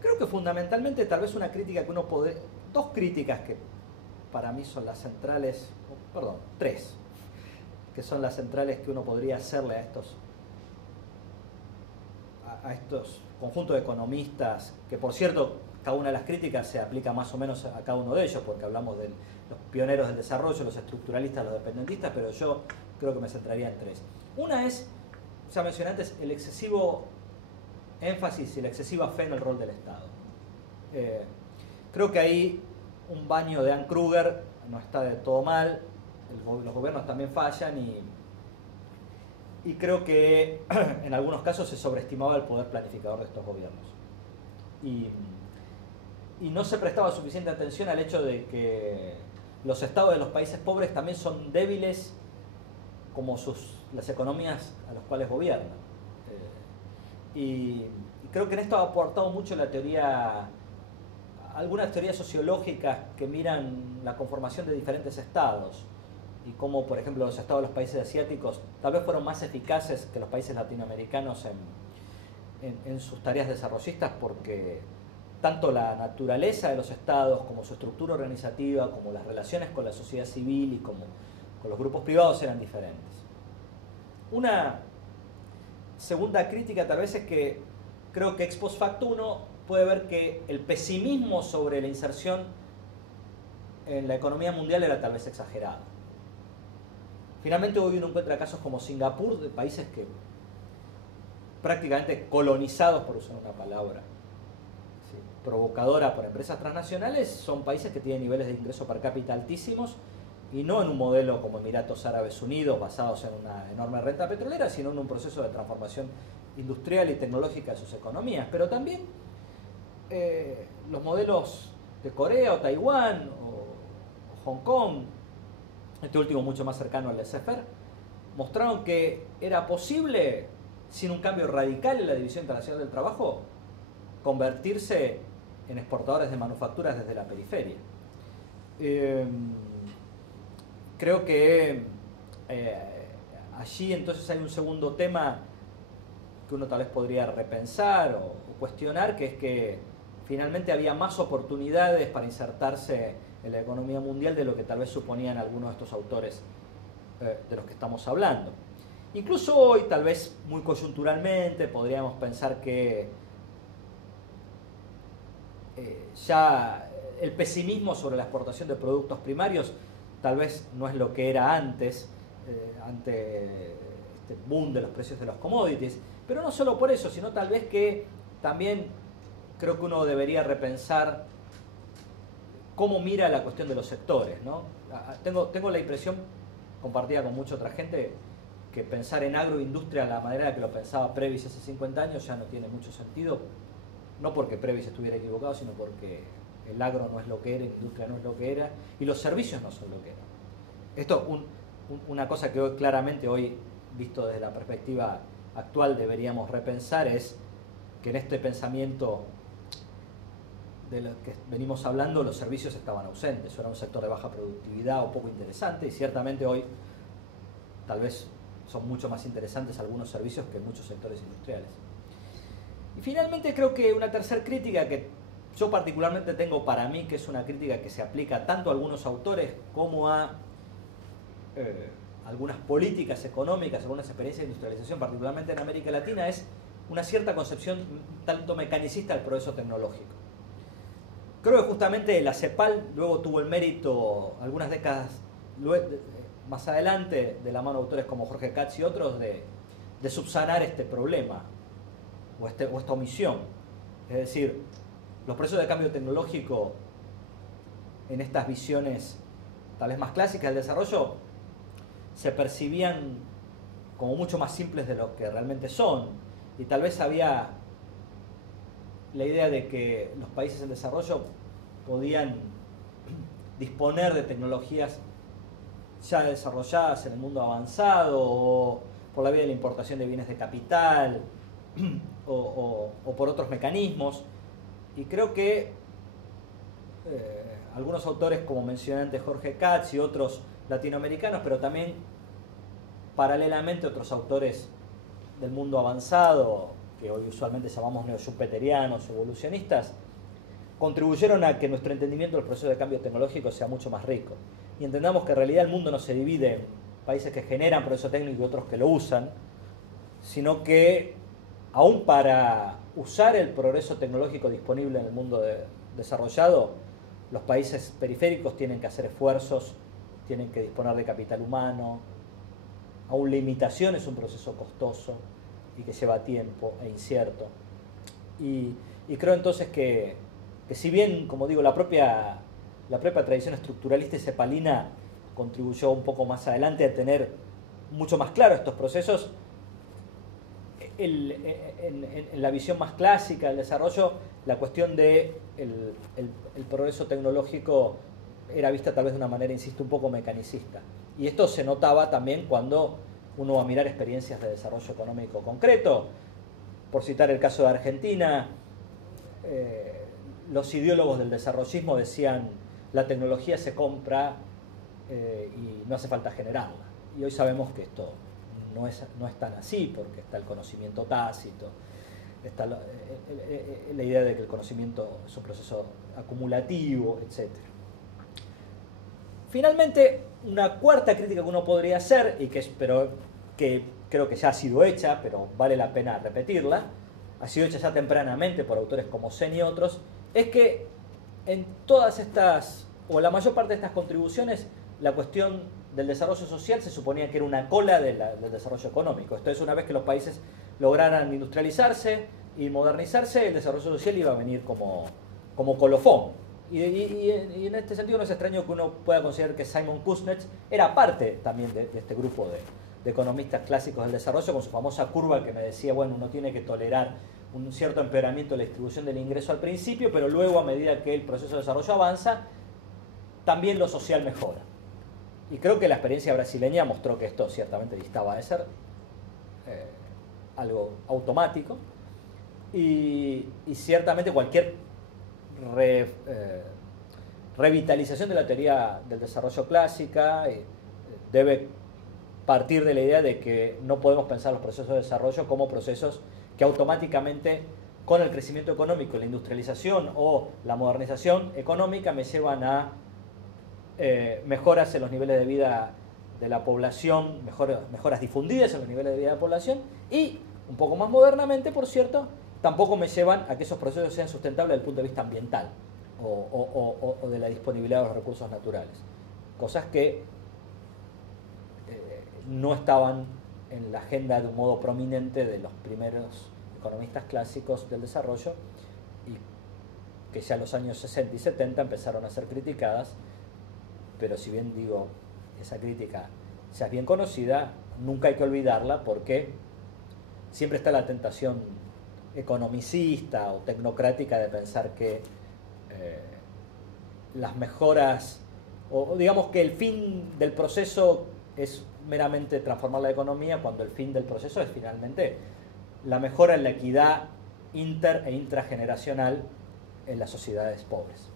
Creo que fundamentalmente tal vez una crítica que uno puede... Dos críticas que para mí son las centrales, perdón, tres, que son las centrales que uno podría hacerle a estos conjuntos de economistas, que por cierto, cada una de las críticas se aplica más o menos a cada uno de ellos, porque hablamos de los pioneros del desarrollo, los estructuralistas, los dependentistas, pero yo creo que me centraría en tres. Una es, ya mencioné antes, el excesivo énfasis y la excesiva fe en el rol del Estado. Creo que ahí un baño de Ann Kruger no está de todo mal, los gobiernos también fallan y creo que en algunos casos se sobreestimaba el poder planificador de estos gobiernos. Y no se prestaba suficiente atención al hecho de que los estados de los países pobres también son débiles como las economías a las cuales gobiernan. Y creo que en esto ha aportado mucho la teoría, algunas teorías sociológicas que miran la conformación de diferentes estados y cómo, por ejemplo, los estados de los países asiáticos tal vez fueron más eficaces que los países latinoamericanos en sus tareas desarrollistas, porque tanto la naturaleza de los estados como su estructura organizativa, como las relaciones con la sociedad civil y como con los grupos privados eran diferentes. Una segunda crítica tal vez es que creo que ex post facto uno puede ver que el pesimismo sobre la inserción en la economía mundial era tal vez exagerado. Finalmente hoy uno encuentra casos como Singapur, de países que prácticamente colonizados, por usar una palabra provocadora por empresas transnacionales, son países que tienen niveles de ingreso per cápita altísimos y no en un modelo como Emiratos Árabes Unidos basados en una enorme renta petrolera, sino en un proceso de transformación industrial y tecnológica de sus economías. Pero también los modelos de Corea o Taiwán o Hong Kong, este último mucho más cercano al laissez-faire, mostraron que era posible, sin un cambio radical en la división internacional del trabajo, convertirse en exportadores de manufacturas desde la periferia. Creo que allí entonces hay un segundo tema que uno tal vez podría repensar o cuestionar, que es que finalmente había más oportunidades para insertarse en la economía mundial de lo que tal vez suponían algunos de estos autores de los que estamos hablando. Incluso hoy, tal vez muy coyunturalmente, podríamos pensar que ya el pesimismo sobre la exportación de productos primarios tal vez no es lo que era antes, ante este boom de los precios de los commodities, pero no solo por eso, sino tal vez que también creo que uno debería repensar cómo mira la cuestión de los sectores, ¿no? Tengo la impresión, compartida con mucha otra gente, que pensar en agroindustria de la manera que lo pensaba Previs hace 50 años ya no tiene mucho sentido, no porque Previs estuviera equivocado, sino porque el agro no es lo que era, la industria no es lo que era, y los servicios no son lo que eran. Esto una cosa que claramente hoy, visto desde la perspectiva actual, deberíamos repensar, es que en este pensamiento de lo que venimos hablando, los servicios estaban ausentes. Eso era un sector de baja productividad o poco interesante, y ciertamente hoy tal vez son mucho más interesantes algunos servicios que muchos sectores industriales. Y finalmente creo que una tercera crítica que yo particularmente tengo para mí, que es una crítica que se aplica tanto a algunos autores como a algunas políticas económicas, algunas experiencias de industrialización, particularmente en América Latina, es una cierta concepción tanto mecanicista del progreso tecnológico. Creo que justamente la CEPAL luego tuvo el mérito, algunas décadas más adelante, de la mano de autores como Jorge Katz y otros, de subsanar este problema o esta omisión. Es decir, los procesos de cambio tecnológico en estas visiones tal vez más clásicas del desarrollo se percibían como mucho más simples de lo que realmente son, y tal vez había la idea de que los países en desarrollo podían disponer de tecnologías ya desarrolladas en el mundo avanzado, o por la vía de la importación de bienes de capital, o por otros mecanismos. Y creo que algunos autores, como mencioné antes, Jorge Katz y otros latinoamericanos, pero también paralelamente otros autores del mundo avanzado, que hoy usualmente llamamos neoschumpeterianos o evolucionistas, contribuyeron a que nuestro entendimiento del proceso de cambio tecnológico sea mucho más rico. Y entendamos que en realidad el mundo no se divide en países que generan progreso técnico y otros que lo usan, sino que aún para usar el progreso tecnológico disponible en el mundo desarrollado, los países periféricos tienen que hacer esfuerzos, tienen que disponer de capital humano. Aún la imitación es un proceso costoso y que lleva tiempo e incierto. Y creo entonces que si bien, como digo, la propia tradición estructuralista y cepalina contribuyó un poco más adelante a tener mucho más claro estos procesos, en la visión más clásica del desarrollo, la cuestión del el progreso tecnológico era vista tal vez de una manera, insisto, un poco mecanicista. Y esto se notaba también cuando uno va a mirar experiencias de desarrollo económico concreto. Por citar el caso de Argentina, los ideólogos del desarrollismo decían la tecnología se compra y no hace falta generarla. Y hoy sabemos que esto no es tan así, porque está el conocimiento tácito, está la idea de que el conocimiento es un proceso acumulativo, etc. Finalmente, una cuarta crítica que uno podría hacer, y que creo que ya ha sido hecha, pero vale la pena repetirla, ha sido hecha ya tempranamente por autores como Sen y otros, es que en todas estas, o la mayor parte de estas contribuciones, la cuestión del desarrollo social se suponía que era una cola del desarrollo económico. Esto es, una vez que los países lograran industrializarse y modernizarse, el desarrollo social iba a venir como colofón. Y en este sentido no es extraño que uno pueda considerar que Simon Kuznets era parte también de este grupo de economistas clásicos del desarrollo, con su famosa curva que me decía, bueno, uno tiene que tolerar un cierto empeoramiento de la distribución del ingreso al principio, pero luego, a medida que el proceso de desarrollo avanza, también lo social mejora. Y creo que la experiencia brasileña mostró que esto ciertamente distaba de ser algo automático, y ciertamente cualquier revitalización de la teoría del desarrollo clásica debe partir de la idea de que no podemos pensar los procesos de desarrollo como procesos que automáticamente, con el crecimiento económico, la industrialización o la modernización económica, me llevan a mejoras en los niveles de vida de la población, mejoras difundidas en los niveles de vida de la población, y un poco más modernamente, por cierto, tampoco me llevan a que esos procesos sean sustentables desde el punto de vista ambiental o de la disponibilidad de los recursos naturales. Cosas que no estaban en la agenda de un modo prominente de los primeros economistas clásicos del desarrollo, y que ya en los años 60 y 70 empezaron a ser criticadas, pero si bien digo, esa crítica ya es bien conocida, nunca hay que olvidarla, porque siempre está la tentación economicista o tecnocrática de pensar que las mejoras, o digamos que el fin del proceso es meramente transformar la economía, cuando el fin del proceso es finalmente la mejora en la equidad inter e intrageneracional en las sociedades pobres.